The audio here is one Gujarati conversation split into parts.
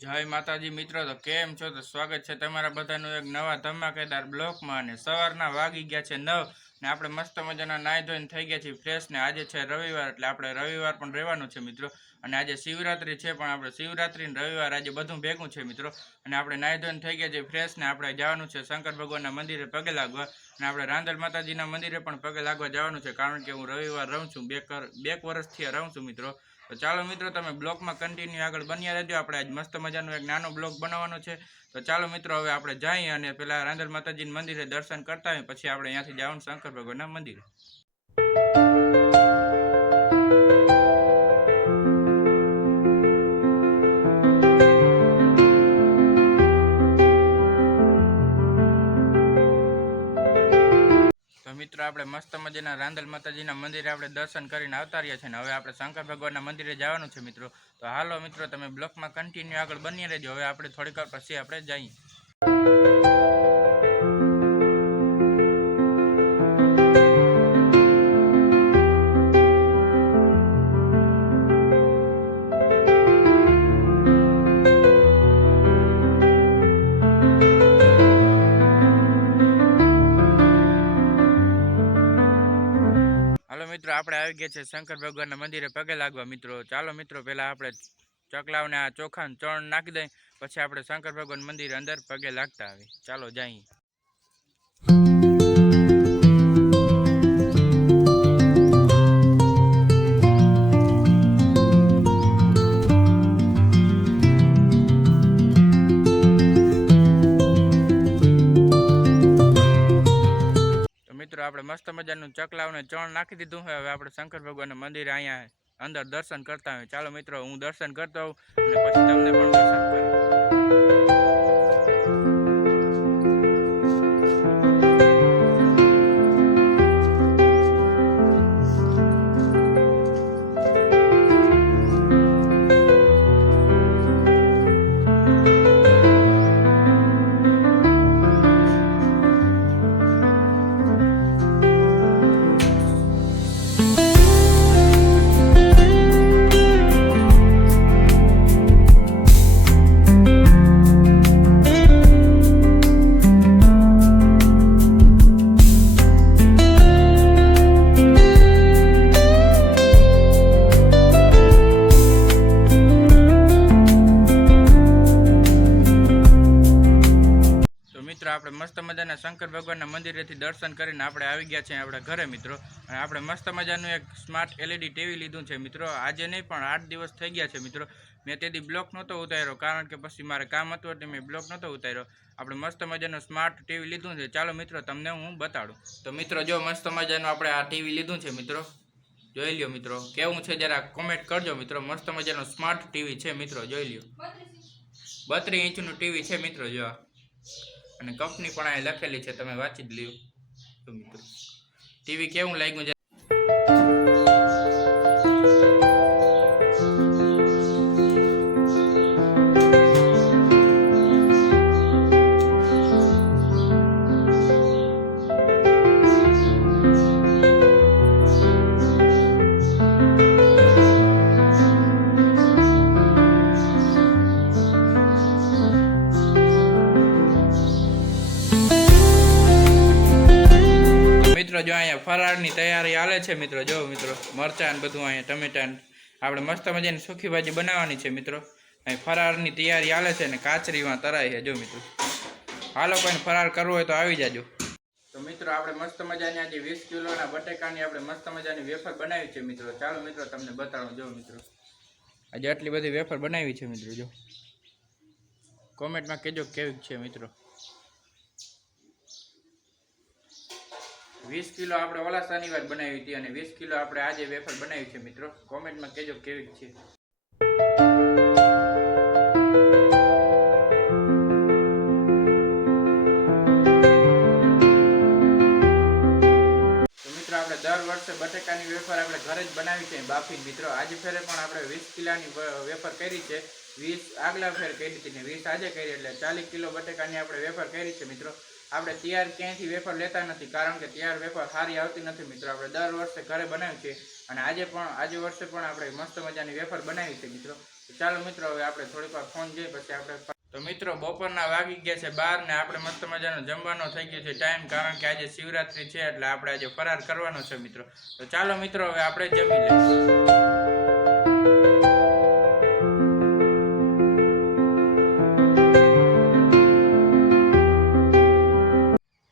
જય માતાજી મિત્રો, તો કેમ છો? તો સ્વાગત છે તમારા બધાનું એક નવા ધમાકેદાર બ્લોકમાં. અને સવારના વાગી ગયા છે 9 ને આપણે મસ્ત મજાના નાહી ધોઈને થઈ ગયા છીએ ફ્રેશ. ને આજે છે રવિવાર, એટલે આપણે રવિવાર પણ રહેવાનું છે મિત્રો. અને આજે શિવરાત્રી છે, પણ આપણે શિવરાત્રી ને રવિવાર આજે બધું ભેગું છે મિત્રો. અને આપણે નાહી ધોઈને થઈ ગયા છીએ ફ્રેશ ને આપણે જવાનું છે શંકર ભગવાનના મંદિરે પગે લાગવા. અને આપણે રાંદલ માતાજીના મંદિરે પણ પગે લાગવા જવાનું છે, કારણ કે હું રવિવાર રહું છું, બે વર્ષથી રહું છું મિત્રો. તો ચાલો મિત્રો, તમે બ્લોગમાં કન્ટિન્યુ આગળ બન્યા રહેજો. આપણે આજ મસ્ત મજાનો એક નાનો બ્લોગ બનાવવાનો છે. તો ચાલો મિત્રો, હવે આપણે જઈએ અને પેલા રાંદલ માતાજીના મંદિરે દર્શન કરતા હોય, પછી આપણે અહીંયાથી જવાનું શંકર ભગવાનના મંદિરે. મિત્રો, આપણે મસ્ત મજાના રાંદલ માતાજીના મંદિરે આપણે દર્શન કરીને આવતા રહ્યા છે ને હવે આપણે શંકર ભગવાનના મંદિરે જવાનું છે મિત્રો. તો હાલો મિત્રો, તમે બ્લોકમાં કન્ટિન્યુ આગળ બની રહેજો. હવે આપણે થોડીક વાર પછી આપણે જઈએ. મિત્રો, આપણે આવી ગયા છે શંકર ભગવાનના મંદિરે પગે લાગવા મિત્રો. ચાલો મિત્રો, પહેલા આપણે ચકલાવને આ ચોખાને ચણ નાખી દઈએ, પછી આપણે શંકર ભગવાન મંદિર અંદર પગે લાગતા આવી. ચાલો જઈએ. આપણે મસ્ત મજાનું ચકલાવને ચણ નાખી દીધું હોય. હવે આપણે શંકર ભગવાનના મંદિરે અહીંયા અંદર દર્શન કરતા હોય. ચાલો મિત્રો, હું દર્શન કરતો હોઉં અને પછી તમને પણ દર્શન કરું. આપણે મસ્ત મજાના શંકર ભગવાનના મંદિરેથી દર્શન કરીને આપણે આવી ગયા છીએ આપણા ઘરે મિત્રો. અને આપણે મસ્ત મજાનું એક સ્માર્ટ LED ટીવી લીધું છે મિત્રો. આજે નહીં પણ 8 દિવસ થઈ ગયા છે મિત્રો. મેં તેથી બ્લોક નહોતો ઉતાર્યો, કારણ કે પછી મારે કામ હતું એટલે મેં બ્લોક નહોતો ઉતાર્યો. આપણે મસ્ત મજાનું સ્માર્ટ ટીવી લીધું છે. ચાલો મિત્રો, તમને હું બતાડું. તો મિત્રો, જો મસ્ત મજાનું આપણે આ ટીવી લીધું છે મિત્રો. જોઈ લ્યો મિત્રો, કેવું છે જરા કોમેન્ટ કરજો મિત્રો. મસ્ત મજાનું સ્માર્ટ ટીવી છે મિત્રો, જોઈ લ્યો. 32 ઇંચનું ટીવી છે મિત્રો. જો અને કંપની પણ અહીં લખેલી છે, તમે વાંચી જ લ્યો. તો મિત્રો, ટીવી કેવું લાગ્યું છે? જો અહીંયા ફરાળની તૈયારી હાલે છે મિત્રો. જો મિત્રો, મરચાં ને બધું, અહીંયા ટમેટા આપણે મસ્ત મજાની સુકી ભાજી બનાવવાની છે મિત્રો. અહીં ફરાળની તૈયારી હાલે છે ને કાચરીમાં તરાય છે. જો મિત્રો, હાલો કોઈને ફરાળ કરવો હોય તો આવી જાજો. તો મિત્રો, આપણે મસ્ત મજાની આજે 20 કિલોના બટેકાની આપણે મસ્ત મજાની વેફર બનાવી છે મિત્રો. ચાલો મિત્રો, તમને બતાડો. જો મિત્રો, આજે આટલી બધી વેફર બનાવી છે મિત્રો. જો કોમેન્ટમાં કહેજો કેવી છે મિત્રો. 20 કિલો આપણે ઓલા શનિવાર બનાવી હતી અને 20 કિલો આપણે આજે વેફર બનાવી છે મિત્રો. કોમેન્ટમાં કહેજો કેવી છે. તો મિત્રો, આપણે દર વર્ષે બટેકાની વેફર આપણે ઘરે જ બનાવી છે બાફી મિત્રો. આજે ફેરે પણ આપણે 20 કિલોની વેફર કરી છે. 20 આગલા ફેર કરી હતી ને 20 આજે કરી, એટલે 40 કિલો બટેકાની આપણે વેફર કરી છે મિત્રો. આપણે તૈયાર ક્યાંયથી વેફર લેતા નથી, કારણ કે તૈયાર વેફર સારી આવતી નથી મિત્રો. આપણે દર વર્ષે ઘરે બનાવી છે અને આજે વર્ષે પણ આપણે મસ્ત મજાની વેફર બનાવી છે મિત્રો. ચાલો મિત્રો હવે આપણે થોડીક વાર ફોન જોઈએ પછી આપણે તો મિત્રો બપોરના વાગી ગયા છે 12 ને આપણે મસ્ત મજાનો જમવાનો થઈ ગયો છે ટાઈમ, કારણ કે આજે શિવરાત્રી છે એટલે આપણે આજે ફરાર કરવાનો છે મિત્રો. તો ચાલો મિત્રો હવે આપણે જમી લઈએ.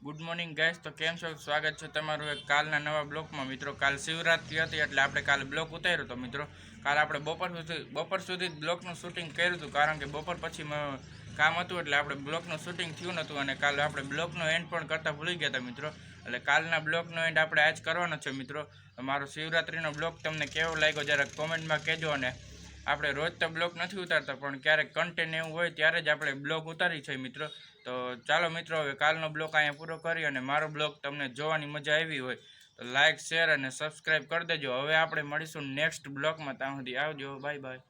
ગુડ મોર્નિંગ ગાઈસ, તો કેમ છો? સ્વાગત છે તમારું એક કાલના નવા બ્લોકમાં મિત્રો. કાલ શિવરાત્રી હતી એટલે આપણે કાલે બ્લોક ઉતાર્યો હતો મિત્રો. કાલે આપણે બપોર સુધી બ્લોકનું શૂટિંગ કર્યું હતું, કારણ કે બપોર પછી કામ હતું એટલે આપણે બ્લોકનું શૂટિંગ થયું નહોતું, અને કાલે આપણે બ્લોકનો એન્ડ પણ કરતા ભૂલી ગયા હતા મિત્રો. એટલે કાલના બ્લોકનો એન્ડ આપણે આજ કરવાનો છે મિત્રો. મારો શિવરાત્રીનો બ્લોક તમને કેવો લાગ્યો જરાક કોમેન્ટમાં કહેજો. અને આપણે રોજ તો બ્લોગ નથી ઉતારતા, પણ ક્યારેક કન્ટેન્ટ એવું હોય ત્યારે જ આપણે બ્લોગ ઉતારી છે મિત્રો. તો ચાલો મિત્રો હવે કાલનો બ્લોગ અહીંયા પૂરો કરી, અને મારો બ્લોગ તમને જોવાની મજા આવી હોય તો લાઇક, શેર અને સબસ્ક્રાઈબ કરી દેજો. હવે આપણે મળીશું નેક્સ્ટ બ્લોગમાં. ત્યાં સુધી આવજો, બાય બાય.